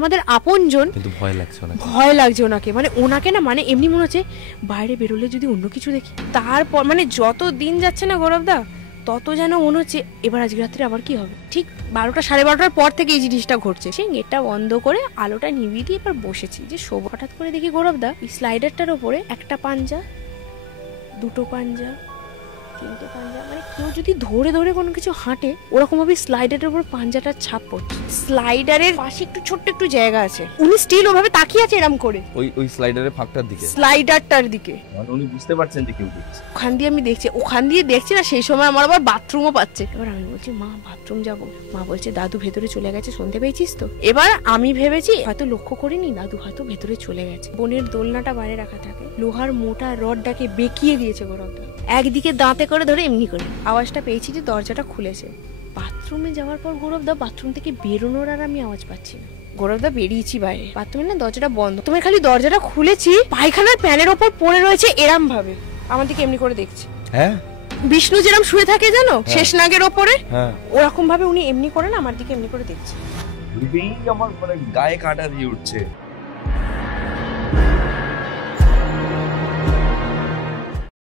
আমাদের আপনজন, কিন্তু ভয় লাগছে ওনাকে, মানে ওনাকে না, মানে এমনি মনে হচ্ছে বাইরে বেরোলে যদি অন্য কিছু দেখি। তারপর মানে যত দিন যাচ্ছে না গৌরবদা, তত যেন মনে হচ্ছে এবার আজকে রাত্রে আবার কি হবে। ঠিক 12টা 12:30টার পর থেকে এই জিনিসটা ঘটছে। সেই গেটটা বন্ধ করে আলোটা নিভিয়ে দিয়ে এবার বসেছি যে শোবো। হঠাৎ করে দেখি গৌরবদা এই স্লাইডারটার ওপরে একটা পাঞ্জা, দুটো পাঞ্জা, তিনটে পাঞ্জা, মানে কেউ যদি ধরে ধরে কোনো কিছু হাঁটে ওরকম ভাবে স্লাইডারের উপর পাঞ্জাটার ছাপ পড়ছে। স্লাইডারের পাশে একটু ছোট্ট একটু জায়গা আছে, উনি স্টিল ওভাবে তাকিয়ে আছে এরকম করে ওই স্লাইডারের ফাঁকটার দিকে, স্লাইডারটার দিকে। উনি বুঝতে পারছেন যে কেউ দেখছে। ওখান দিয়ে আমি দেখছি, ওখান দিয়ে দেখছি না, সেই সময় আমার আবার বাথরুমও পাচ্ছে। এবার আমি বলছি মা বাথরুম যাবো। মা বলছে দাদু ভেতরে চলে গেছে, শুনতে পেয়েছিস তো? এবার আমি ভেবেছি হয়তো লক্ষ্য করিনি, দাদু হয়তো ভেতরে চলে গেছে। বোনের দোলনাটা বাইরে রাখা থাকে, লোহার মোটা রডটাকে বেঁকিয়ে দিয়েছে গৌরবদা, একদিকে দাঁতে করে ধরে এমনি করে। আওয়াজটা পেয়েছি যে দরজাটা খুলেছে। বাথরুমে যাওয়ার পর গৌরবদা বাথরুম থেকে বেরোনোর আর আমি আওয়াজ পাচ্ছি না। গৌরবদা বেরিয়েছি বাইরে, বাথরুমে না দরজাটা বন্ধ। তুমি খালি দরজাটা খুলেছি, পায়খানার প্যানের ওপর পড়ে রয়েছে এরম ভাবে, আমার দিকে এমনি করে দেখছে। হ্যাঁ, বিষ্ণু যেরকম শুয়ে থাকে জানো শেষনাগের ওপরে, হ্যাঁ ওরকম ভাবে উনি এমনি করে না আমার দিকে এমনি করে দেখছে। আমার মানে গায়ে কাঁটা দিয়ে উঠছে।